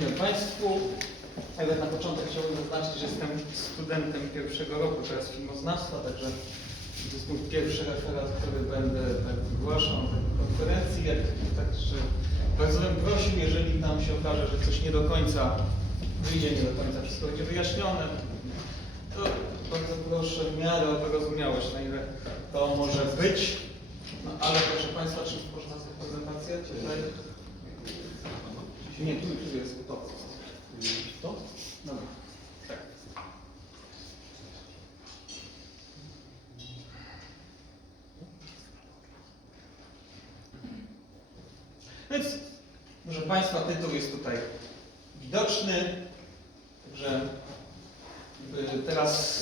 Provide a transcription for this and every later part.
dobry Państwu. Ale na początek chciałbym zaznaczyć, że jestem studentem pierwszego roku teraz filmoznawstwa, także to jest mój pierwszy referat, który będę tak wygłaszał na tej konferencji. Jak, także bardzo bym prosił, jeżeli nam się okaże, że coś nie do końca wyjdzie, nie do końca wszystko będzie wyjaśnione, to bardzo proszę w miarę o wyrozumiałość, na ile to może być. No ale proszę Państwa, czy można sobie prezentację? Tutaj. Nie, tu, tu jest to. To? Dobra. Tak. Więc, proszę Państwa, tytuł jest tutaj widoczny. Także teraz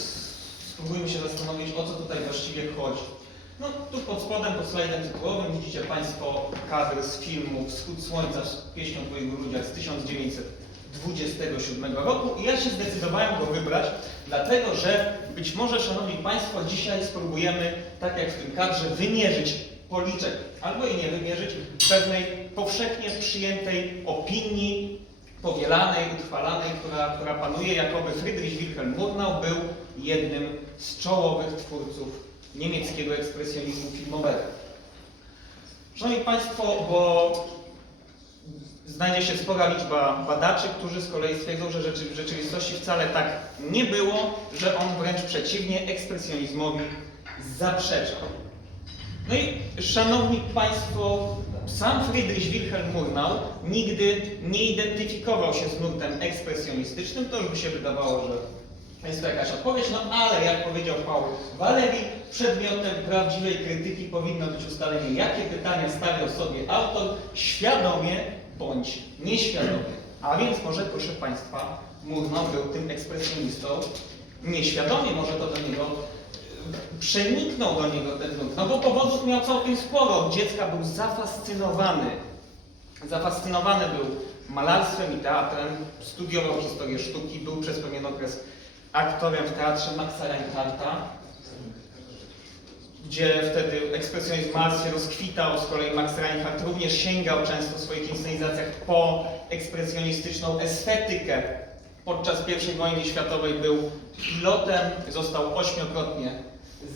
spróbujmy się zastanowić, o co tutaj właściwie chodzi. No, tu pod spodem, pod slajdem tytułowym widzicie Państwo kadr z filmu Wschód Słońca z pieśnią o Twoich ludziach z 1927 roku. I ja się zdecydowałem go wybrać, dlatego że być może, Szanowni Państwo, dzisiaj spróbujemy, tak jak w tym kadrze, wymierzyć policzek, albo i nie wymierzyć pewnej powszechnie przyjętej opinii, powielanej, utrwalanej, która, która panuje, jakoby Friedrich Wilhelm Murnau był jednym z czołowych twórców niemieckiego ekspresjonizmu filmowego. Szanowni Państwo, bo znajdzie się spora liczba badaczy, którzy z kolei stwierdzą, że w rzeczywistości wcale tak nie było, że on wręcz przeciwnie ekspresjonizmowi zaprzeczał. No i Szanowni Państwo, sam Friedrich Wilhelm Murnau nigdy nie identyfikował się z nurtem ekspresjonistycznym, to już by się wydawało, że jest to jakaś odpowiedź, no ale jak powiedział Paul Valery, przedmiotem prawdziwej krytyki powinno być ustalenie, jakie pytania stawiał sobie autor, świadomie bądź nieświadomie. A więc może, proszę Państwa, Murnau był tym ekspresjonistą nieświadomie, może to do niego przeniknął do niego ten nurt. No bo powodów miał całkiem sporo. Od dziecka był zafascynowany. Zafascynowany był malarstwem i teatrem, studiował historię sztuki, był przez pewien okres aktorem w teatrze Maxa Reinhardta, gdzie wtedy ekspresjonizm malarstwie rozkwitał, z kolei Max Reinhardt również sięgał często w swoich inscenizacjach po ekspresjonistyczną estetykę. Podczas I wojny światowej był pilotem, został ośmiokrotnie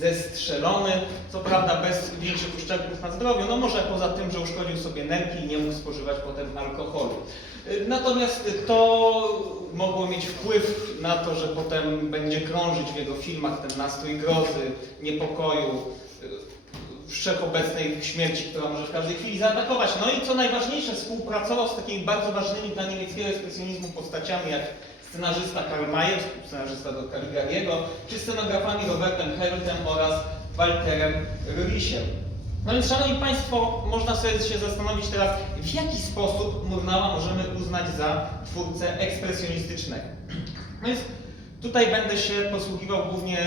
zestrzelony, co prawda bez większych uszczerbków na zdrowiu, no może poza tym, że uszkodził sobie nerki i nie mógł spożywać potem alkoholu. Y, Natomiast to mogło mieć wpływ na to, że potem będzie krążyć w jego filmach ten nastrój grozy, niepokoju, y, wszechobecnej śmierci, która może w każdej chwili zaatakować. No i co najważniejsze, współpracował z takimi bardzo ważnymi dla niemieckiego ekspresjonizmu postaciami jak scenarzysta Karl Mayer, scenarzysta do Caligariego, czy scenografami Robertem Hertem oraz Walterem Rürisiem. No więc, Szanowni Państwo, można sobie się zastanowić teraz, w jaki sposób Murnała możemy uznać za twórcę ekspresjonistycznego. No więc tutaj będę się posługiwał głównie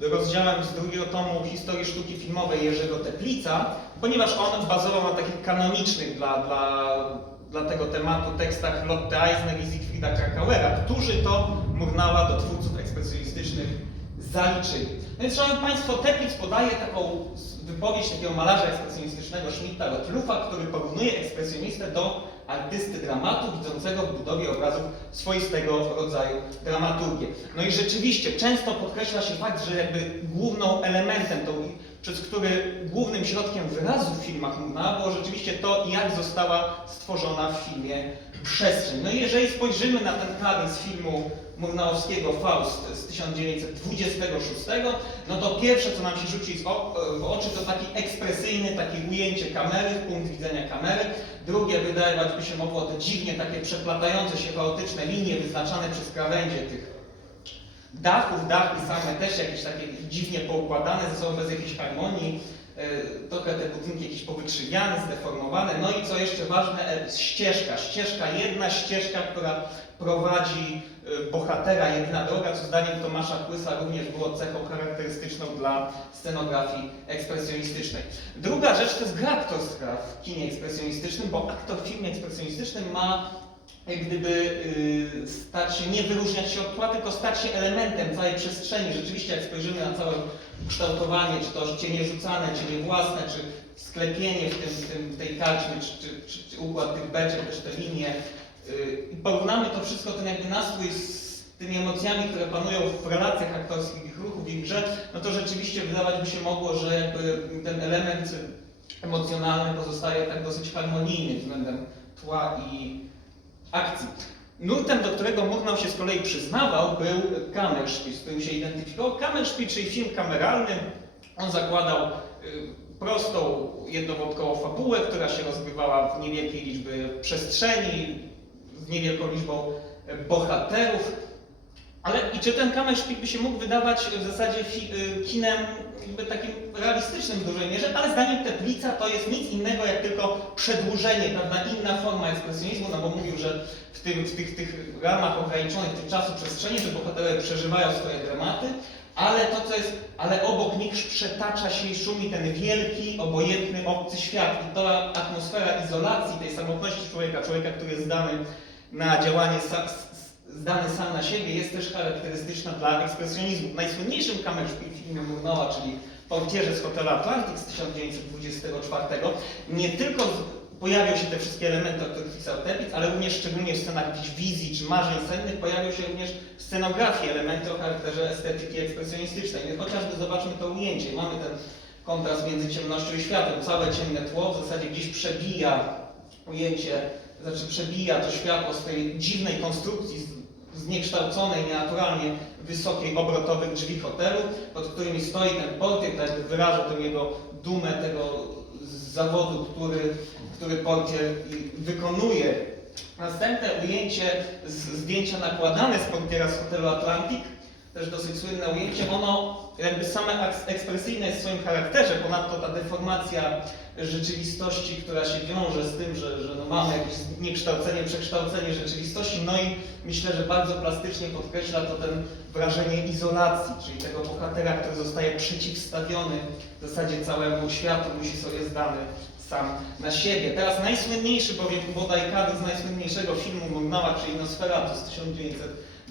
rozdziałem z drugiego tomu historii sztuki filmowej Jerzego Teplica, ponieważ on bazował na takich kanonicznych dla, dla, dla tego tematu tekstach Lotte Eisner i Siegfrieda Krakauera, którzy to Murnała do twórców ekspresjonistycznych zaliczyli. No Więc, Szanowni Państwo, Teplic podaje taką wypowiedź takiego malarza ekspresjonistycznego Schmidta Gottlufa, który porównuje ekspresjonistę do artysty dramatu, widzącego w budowie obrazów swoistego rodzaju dramaturgię. No i rzeczywiście często podkreśla się fakt, że jakby główną elementem, tą, przez który głównym środkiem wyrazu w filmach Murnau było rzeczywiście to, jak została stworzona w filmie przestrzeń. No i jeżeli spojrzymy na ten kadr z filmu Murnauskiego Faust z 1926, no to pierwsze, co nam się rzuci w oczy, to taki ekspresyjny, takie ujęcie kamery, punkt widzenia kamery. Drugie, wydawać by się mogło, to dziwnie takie przeplatające się chaotyczne linie wyznaczane przez krawędzie tych dachów, dachy same też jakieś takie dziwnie poukładane ze sobą bez jakiejś harmonii. E, Trochę te budynki jakieś powykrzywiane, zdeformowane. No i co jeszcze ważne, e, ścieżka. Ścieżka, jedna ścieżka, która prowadzi e, bohatera, jedyna droga, co zdaniem Tomasza Kłysa również było cechą charakterystyczną dla scenografii ekspresjonistycznej. Druga rzecz to jest gra aktorska w kinie ekspresjonistycznym, bo aktor w filmie ekspresjonistycznym ma jak gdyby y, stać się, nie wyróżniać się od tła, tylko stać się elementem całej przestrzeni. Rzeczywiście, jak spojrzymy na całe ukształtowanie, czy to cienie rzucane, cienie własne, czy sklepienie w, tym, w tym, w tej karczmie, czy, czy, czy, czy układ tych beczek, też te linie, yy, i porównamy to wszystko, ten jakby nastrój z tymi emocjami, które panują w relacjach aktorskich, ich ruchów i grze, no to rzeczywiście wydawać by się mogło, że jakby ten element emocjonalny pozostaje tak dosyć harmonijny względem tła i akcji. Nurtem, do którego Murnau się z kolei przyznawał, był Kammerspiel, z którym się identyfikował. Kammerspiel, czyli film kameralny, on zakładał y, prostą, jednowątkową fabułę, która się rozgrywała w niewielkiej liczbie przestrzeni, z niewielką liczbą e, bohaterów. Ale i czy ten Kammerspiel by się mógł wydawać w zasadzie y, kinem jakby takim realistycznym w dużej mierze, ale zdaniem Teplica to jest nic innego jak tylko przedłużenie, prawda, inna forma ekspresjonizmu, no bo mówił, że w, tym, w tych, tych ramach ograniczonych, tych czasu przestrzeni, że bohaterowie przeżywają swoje dramaty, ale to, co jest, ale obok nich przetacza się i szumi ten wielki, obojętny, obcy świat. I ta atmosfera izolacji, tej samotności człowieka, człowieka, który jest zdany na działanie, zdany sam na siebie, jest też charakterystyczna dla ekspresjonizmu. Najsłynniejszym Kammerspiel w filmie Murnowa, czyli Portierze z hotelu Atlantic z 1924, nie tylko pojawią się te wszystkie elementy, o których pisał Teplic, ale również szczególnie w scenach jakichś wizji czy marzeń sennych pojawią się również w scenografii elementy o charakterze estetyki ekspresjonistycznej. No, chociażby zobaczmy to ujęcie. Mamy ten kontrast między ciemnością i światłem. Całe ciemne tło w zasadzie gdzieś przebija ujęcie, znaczy przebija to światło z tej dziwnej konstrukcji, zniekształconej, nienaturalnie wysokiej obrotowych drzwi hotelu, pod którymi stoi ten portier, tak wyraża tę jego dumę tego zawodu, który, który portier wykonuje. Następne ujęcie, z, zdjęcia nakładane z portiera z hotelu Atlantic, też dosyć słynne ujęcie, ono jakby same ekspresyjne jest w swoim charakterze, ponadto ta deformacja rzeczywistości, która się wiąże z tym, że, że no mamy jakieś zniekształcenie, przekształcenie rzeczywistości, no i myślę, że bardzo plastycznie podkreśla to ten wrażenie izolacji, czyli tego bohatera, który zostaje przeciwstawiony w zasadzie całemu światu, musi sobie zdany sam na siebie. Teraz najsłynniejszy bowiem bodaj kadr z najsłynniejszego filmu Murnała, czyli Nosferatu z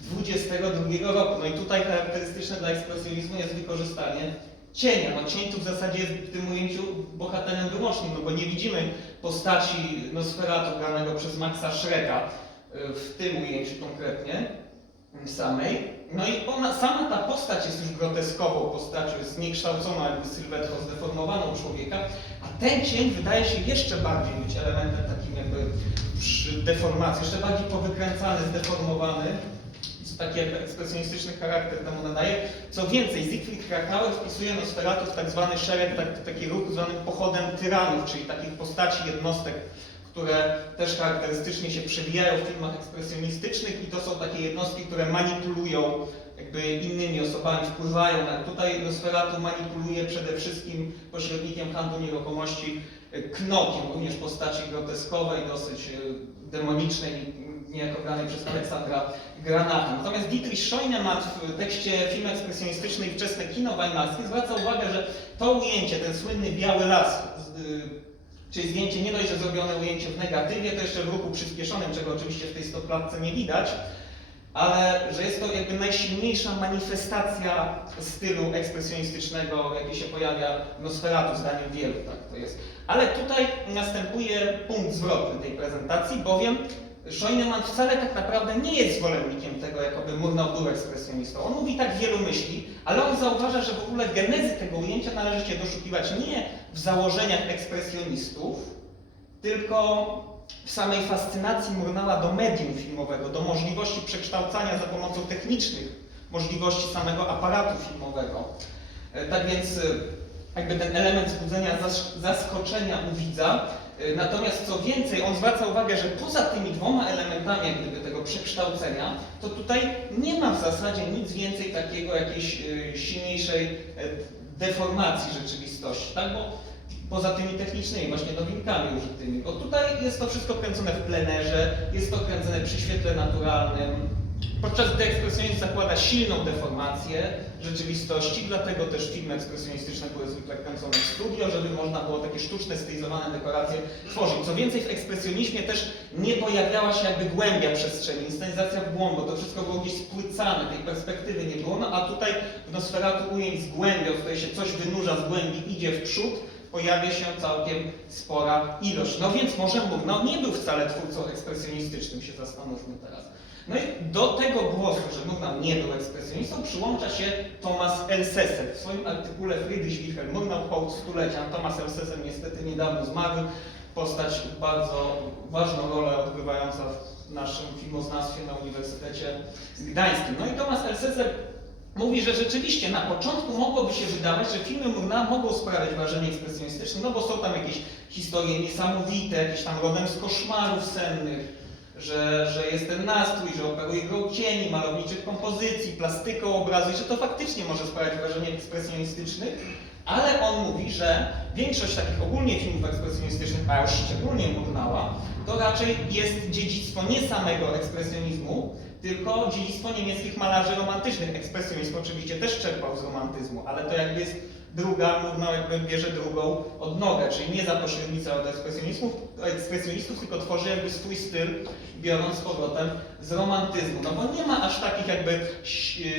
1922 roku. No i tutaj charakterystyczne dla ekspresjonizmu jest wykorzystanie cienia. No cień tu w zasadzie jest w tym ujęciu bohaterem wyłącznym, no bo nie widzimy postaci Nosferatu granego przez Maxa Schrecka y, w tym ujęciu konkretnie samej. No i ona, sama ta postać jest już groteskową postacią, jest zniekształcona jakby sylwetką, zdeformowaną człowieka, a ten cień wydaje się jeszcze bardziej być elementem takim jakby deformacji, jeszcze bardziej powykręcany, zdeformowany, taki ekspresjonistyczny charakter temu nadaje. Co więcej, Siegfried Krakauer wpisuje Nosferatu w tak zwany szereg, tak, taki ruch zwany pochodem tyranów, czyli takich postaci, jednostek, które też charakterystycznie się przewijają w filmach ekspresjonistycznych i to są takie jednostki, które manipulują jakby innymi osobami, wpływają na... Tutaj Nosferatu manipuluje przede wszystkim pośrednikiem handlu nieruchomości e, Knokiem, również postaci groteskowej, dosyć e, demonicznej, niejako granej przez Aleksandra Granata. Natomiast Dietrich Scheunemann w tekście filmu ekspresjonistyczny i wczesne kino weimarskie zwraca uwagę, że to ujęcie, ten słynny biały las, y, czyli zdjęcie nie dość, że zrobione ujęcie w negatywie, to jeszcze w ruchu przyspieszonym, czego oczywiście w tej stopklatce nie widać, ale że jest to jakby najsilniejsza manifestacja stylu ekspresjonistycznego, jaki się pojawia w Nosferatu, zdaniem wielu, tak to jest. Ale tutaj następuje punkt zwrotny tej prezentacji, bowiem Scheunemann wcale tak naprawdę nie jest zwolennikiem tego, jakoby Murnau był ekspresjonistą. On mówi tak wielu myśli, ale on zauważa, że w ogóle genezy tego ujęcia należy się doszukiwać nie w założeniach ekspresjonistów, tylko w samej fascynacji Murnała do medium filmowego, do możliwości przekształcania za pomocą technicznych możliwości samego aparatu filmowego. E, Tak więc e, jakby ten element wzbudzenia zask- zaskoczenia u widza. E, Natomiast co więcej, on zwraca uwagę, że poza tymi dwoma elementami jak gdyby tego przekształcenia, to tutaj nie ma w zasadzie nic więcej takiego, jakiejś e, silniejszej e, deformacji rzeczywistości, tak? Bo poza tymi technicznymi, właśnie nowinkami użytymi. Bo tutaj jest to wszystko kręcone w plenerze, jest to kręcone przy świetle naturalnym. Podczas gdy ekspresjonizm zakłada silną deformację rzeczywistości, dlatego też filmy ekspresjonistyczne były zwykle kręcone w studio, żeby można było takie sztuczne, stylizowane dekoracje tworzyć. Co więcej, w ekspresjonizmie też nie pojawiała się jakby głębia przestrzeni, inscenizacja w głąb, bo to wszystko było gdzieś spłycane, tej perspektywy nie było, no a tutaj w Nosferatu ujęć z głębią, której się coś wynurza z głębi, idzie w przód, pojawia się całkiem spora ilość. No więc może Murnau nie był wcale twórcą ekspresjonistycznym, się zastanówmy teraz. No i do tego głosu, że Murnau nie był ekspresjonistą, przyłącza się Thomas Elseser. W swoim artykule Friedrich Wilhelm Murnau hołd stulecia. Thomas Elseser niestety niedawno zmarł. Postać bardzo ważną rolę odgrywająca w naszym filmoznawstwie na Uniwersytecie Gdańskim. No i Thomas Elseser mówi, że rzeczywiście na początku mogłoby się wydawać, że filmy Murnau mogą sprawiać wrażenie ekspresjonistyczne, no bo są tam jakieś historie niesamowite, jakieś tam rodem z koszmarów sennych, że, że jest ten nastrój, że operuje grą cieni, malowniczych kompozycji, plastyką obrazu i że to faktycznie może sprawiać wrażenie ekspresjonistycznych, ale on mówi, że większość takich ogólnie filmów ekspresjonistycznych, a już szczególnie Murnaua, to raczej jest dziedzictwo nie samego ekspresjonizmu, tylko dziedzictwo niemieckich malarzy romantycznych. Ekspresjonizm oczywiście też czerpał z romantyzmu, ale to jakby jest druga, jakby bierze drugą odnogę, czyli nie za pośrednictwa od ekspresjonistów, ekspresjonistów, tylko tworzy jakby swój styl, biorąc powrotem z romantyzmu. No bo nie ma aż takich jakby,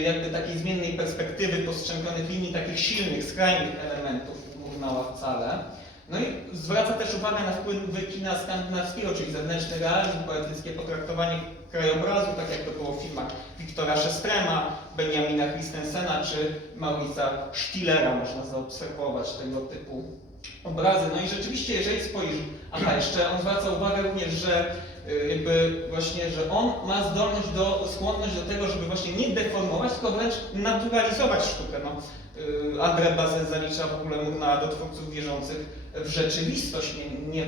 jakby takiej zmiennej perspektywy, postrzępionych linii, takich silnych, skrajnych elementów Murnaua wcale. No i zwraca też uwagę na wpływy kina skandynawskiego, czyli zewnętrzny realizm, poetyckie potraktowanie krajobrazu, tak jak to było w filmach Wiktora Szestrema, Benjamina Christensena czy Maurica Stillera. Można zaobserwować tego typu obrazy. No i rzeczywiście, jeżeli spojrzysz, aha, jeszcze on zwraca uwagę również, że y, jakby właśnie, że on ma zdolność do, skłonność do tego, żeby właśnie nie deformować, tylko wręcz naturalizować sztukę. No, y, André Bazin zalicza w ogóle Murnau do twórców wierzących w rzeczywistość, nie, nie.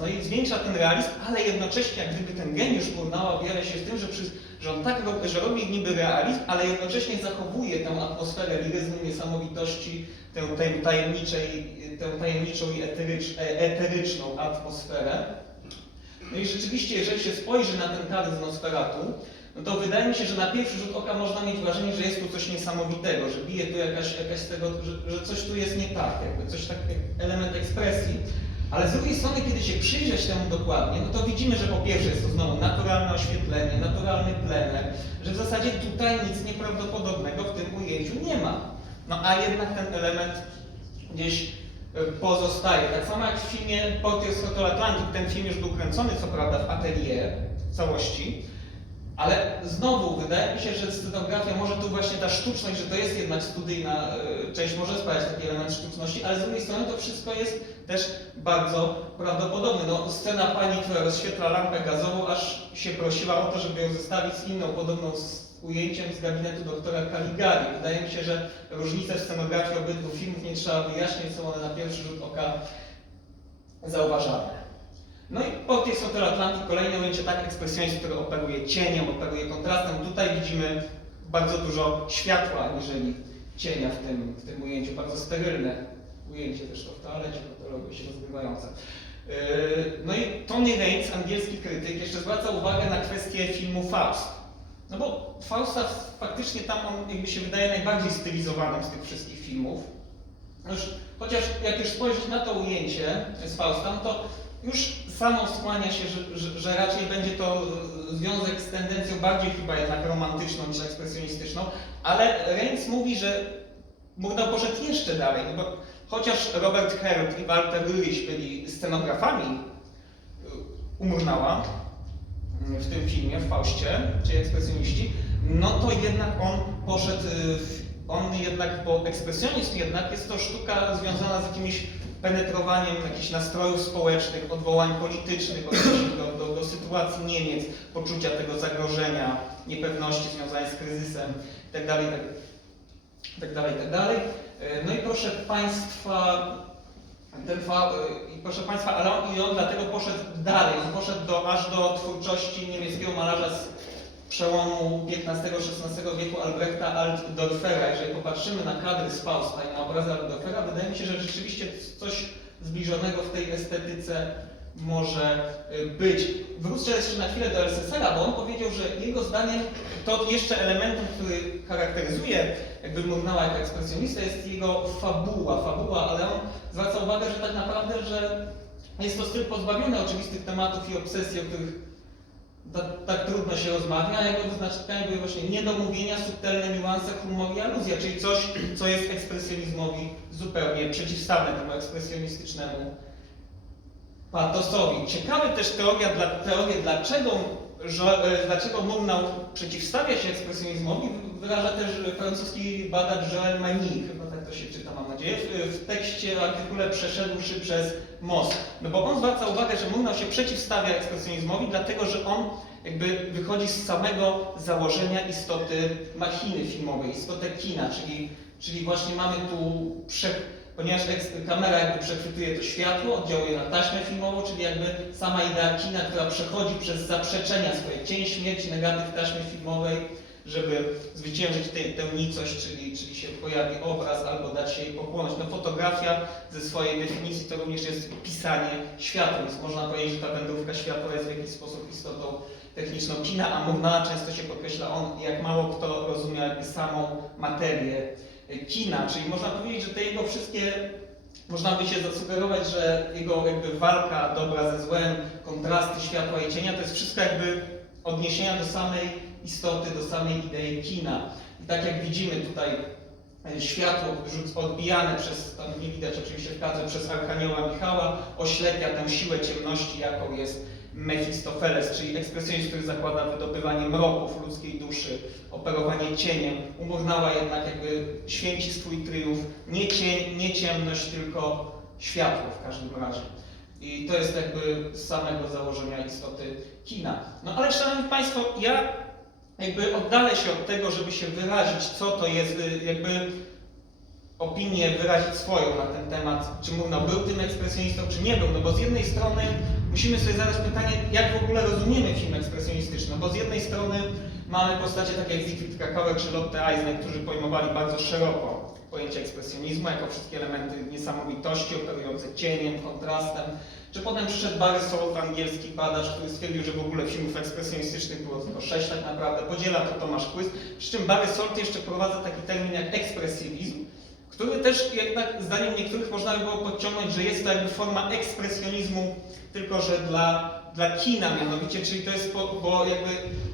No i zwiększa ten realizm, ale jednocześnie jak gdyby ten geniusz Murnaua objawia się w tym, że, że on tak ro, że robi niby realizm, ale jednocześnie zachowuje tę atmosferę liryzmu, niesamowitości, tę, tę, tajemniczej, tę tajemniczą i eterycz, e- eteryczną atmosferę. No i rzeczywiście, jeżeli się spojrzy na ten kadr z Nosferatu, no to wydaje mi się, że na pierwszy rzut oka można mieć wrażenie, że jest tu coś niesamowitego, że bije tu jakaś, jakaś tego, że, że coś tu jest nie tak, jakby coś tak, element ekspresji. Ale z drugiej strony, kiedy się przyjrzeć temu dokładnie, no to widzimy, że po pierwsze jest to znowu naturalne oświetlenie, naturalny plener, że w zasadzie tutaj nic nieprawdopodobnego w tym ujęciu nie ma. No a jednak ten element gdzieś e, pozostaje. Tak samo jak w filmie Portier z Hotel Atlantic, ten film już był kręcony co prawda w atelier w całości, ale znowu wydaje mi się, że scenografia, może tu właśnie ta sztuczność, że to jest jednak studyjna e, część, może sprawiać taki element sztuczności, ale z drugiej strony to wszystko jest też bardzo prawdopodobne. No, scena pani, która rozświetla lampę gazową, aż się prosiła o to, żeby ją zestawić z inną, podobną z ujęciem z gabinetu doktora Caligari. Wydaje mi się, że różnice w scenografii obydwu filmów nie trzeba wyjaśniać, są one na pierwszy rzut oka zauważalne. No i Portier z Hotel Atlantic, kolejne ujęcie tak ekspresjonizm, który operuje cieniem, operuje kontrastem. Tutaj widzimy bardzo dużo światła, aniżeli cienia w tym, w tym ujęciu. Bardzo sterylne ujęcie zresztą w toalecie hotelowej się rozgrywające. Yy, No i Tony Reigns, angielski krytyk, jeszcze zwraca uwagę na kwestię filmu Faust. No bo Fausta faktycznie tam on jakby się wydaje najbardziej stylizowanym z tych wszystkich filmów. Już, chociaż jak już spojrzeć na to ujęcie z Faustem, to już samo skłania się, że, że, że raczej będzie to e, związek z tendencją bardziej chyba jednak romantyczną niż ekspresjonistyczną, ale Reigns mówi, że Murnau poszedł jeszcze dalej, no bo chociaż Robert Herod i Walter Lyrich byli scenografami y, u Murnała y, w tym filmie, w Faustie, czyli ekspresjoniści, no to jednak on poszedł, y, w, on jednak, bo ekspresjonizm jednak jest to sztuka związana z jakimś penetrowaniem jakichś nastrojów społecznych, odwołań politycznych, do, do, do sytuacji Niemiec, poczucia tego zagrożenia, niepewności związanej z kryzysem itd. itd. itd.. E, No i proszę Państwa, ten fa, i proszę Państwa, ale on, i on dlatego poszedł dalej, on poszedł do, aż do twórczości niemieckiego malarza przełomu XV-XVI wieku Albrechta Altdorfera. Jeżeli popatrzymy na kadry z Fausta i na obrazy Altdorfera, wydaje mi się, że rzeczywiście coś zbliżonego w tej estetyce może y, być. Wrócę jeszcze na chwilę do Elsesera, bo on powiedział, że jego zdaniem to jeszcze elementem, który charakteryzuje jakby Murnała jako ekspresjonista jest jego fabuła, fabuła, ale on zwraca uwagę, że tak naprawdę, że jest to styl pozbawiony oczywistych tematów i obsesji, o których tak, tak trudno się rozmawia, a jego wyznacznikami były właśnie niedomówienia, subtelne niuanse, humor i aluzja, czyli coś, co jest ekspresjonizmowi zupełnie przeciwstawne temu ekspresjonistycznemu patosowi. Ciekawa też teoria, dla, teoria dlaczego, że, dlaczego Murnau przeciwstawia się ekspresjonizmowi, wyraża też francuski badacz Joël tak to się czyta, mam nadzieję, w, w tekście, artykule Przeszedłszy przez most. No bo on zwraca uwagę, że Murnau się przeciwstawia ekspresjonizmowi, dlatego że on jakby wychodzi z samego założenia istoty machiny filmowej, istoty kina, czyli, czyli właśnie mamy tu prze, ponieważ kamera jakby przechwytuje to światło, oddziałuje na taśmę filmową, czyli jakby sama idea kina, która przechodzi przez zaprzeczenia swoje, cień śmierci, negatyw taśmy filmowej, żeby zwyciężyć tę, tę nicość, czyli, czyli się pojawi obraz albo dać się jej pochłonąć. No fotografia ze swojej definicji to również jest pisanie światła, więc można powiedzieć, że ta wędrówka światła jest w jakiś sposób istotą techniczną kina, a Murnau często się podkreśla on, jak mało kto rozumie samą materię kina, czyli można powiedzieć, że te jego wszystkie, można by się zasugerować, że jego jakby walka dobra ze złem, kontrasty światła i cienia, to jest wszystko jakby odniesienia do samej istoty, do samej idei kina. I tak jak widzimy tutaj e, światło odbijane przez, tam nie widać oczywiście w kadrze, przez Archanioła Michała, oślepia tę siłę ciemności, jaką jest Mefistofeles, czyli ekspresjonizm, który zakłada wydobywanie mroków ludzkiej duszy, operowanie cieniem. Umurnała jednak jakby święci swój triumf, nie cień, nie ciemność, tylko światło w każdym razie. I to jest jakby z samego założenia istoty kina. No ale szanowni Państwo, ja jakby oddalę się od tego, żeby się wyrazić, co to jest, y, jakby opinię wyrazić swoją na ten temat, czy Murnau był tym ekspresjonistą, czy nie był, no bo z jednej strony musimy sobie zadać pytanie, jak w ogóle rozumiemy film ekspresjonistyczny, no bo z jednej strony mamy postacie takie jak Siegfried Krakauer czy Lotte Eisner, którzy pojmowali bardzo szeroko pojęcie ekspresjonizmu jako wszystkie elementy niesamowitości operujące cieniem, kontrastem, czy potem przyszedł Barry Soult, angielski badacz, który stwierdził, że w ogóle filmów ekspresjonistycznych było tylko sześć tak naprawdę, podziela to Tomasz Quist, przy czym Barry Soult jeszcze wprowadza taki termin jak ekspresjonizm, który też jednak zdaniem niektórych można by było podciągnąć, że jest to jakby forma ekspresjonizmu, tylko że dla, dla kina mianowicie, czyli to jest, po, bo jakby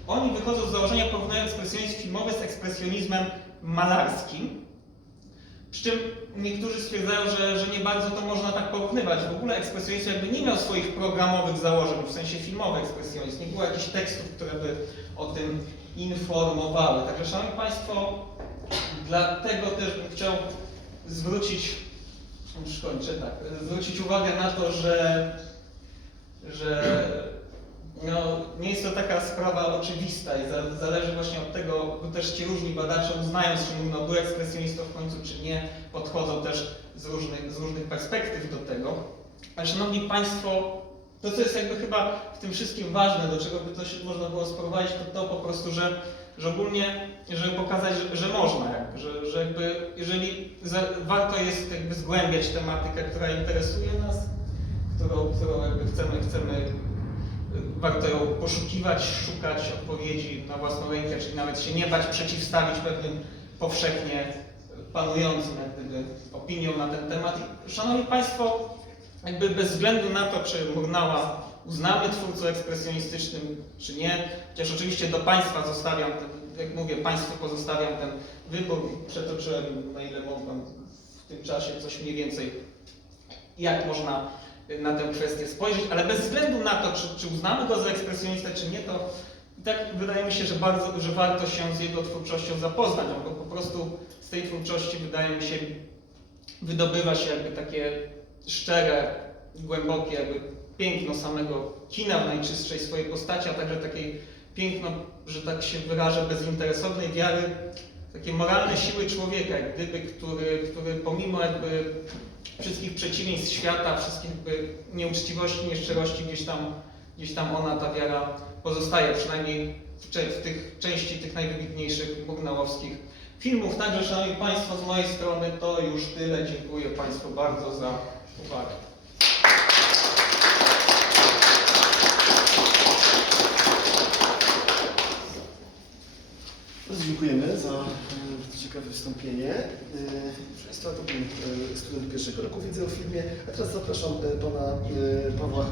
oni wychodzą z założenia, porównują ekspresjonizm filmowy z ekspresjonizmem malarskim, przy czym niektórzy stwierdzają, że, że nie bardzo to można tak porównywać. W ogóle ekspresjonizm jakby nie miał swoich programowych założeń, w sensie filmowy ekspresjonizm. Nie było jakichś tekstów, które by o tym informowały. Także Szanowni Państwo, dlatego też bym chciał zwrócić, już kończę tak, zwrócić uwagę na to, że, że no, nie jest to taka sprawa oczywista i za, zależy właśnie od tego, bo też ci różni badacze uznając, czy no, był ekspresjonistą w końcu, czy nie, podchodzą też z różnych, z różnych perspektyw do tego. Ale Szanowni Państwo, to co jest jakby chyba w tym wszystkim ważne, do czego by to się można było sprowadzić, to to po prostu, że, że ogólnie, żeby pokazać, że, że można, że, że jakby, jeżeli za, warto jest jakby zgłębiać tematykę, która interesuje nas, którą, którą jakby chcemy, chcemy warto ją poszukiwać, szukać odpowiedzi na własną rękę, czyli nawet się nie bać przeciwstawić pewnym powszechnie panującym gdyby, opiniom na ten temat. I, Szanowni Państwo, jakby bez względu na to, czy Murnała uznamy twórcą ekspresjonistycznym, czy nie, chociaż oczywiście do Państwa zostawiam, ten, jak mówię, Państwu pozostawiam ten wybór i przetoczyłem na ile mogłem w tym czasie coś mniej więcej, jak można na tę kwestię spojrzeć, ale bez względu na to, czy, czy uznamy go za ekspresjonistę, czy nie, to i tak wydaje mi się, że, bardzo, że warto się z jego twórczością zapoznać, bo po prostu z tej twórczości wydaje mi się wydobywa się jakby takie szczere, głębokie jakby piękno samego kina w najczystszej swojej postaci, a także takie piękno, że tak się wyrażę, bezinteresownej wiary, takie moralne siły człowieka, gdyby, który, który pomimo jakby wszystkich przeciwieństw świata, wszystkich jakby nieuczciwości, nieszczerości, gdzieś tam, gdzieś tam ona, ta wiara pozostaje, przynajmniej w, w tych części tych najwybitniejszych Murnałowskich filmów. Także, Szanowni Państwo, z mojej strony to już tyle. Dziękuję Państwu bardzo za uwagę. Bardzo dziękujemy za e, bardzo ciekawe wystąpienie. E, Proszę Państwa, to był e, student pierwszego roku wiedzy o filmie, a teraz zapraszam pana Pawła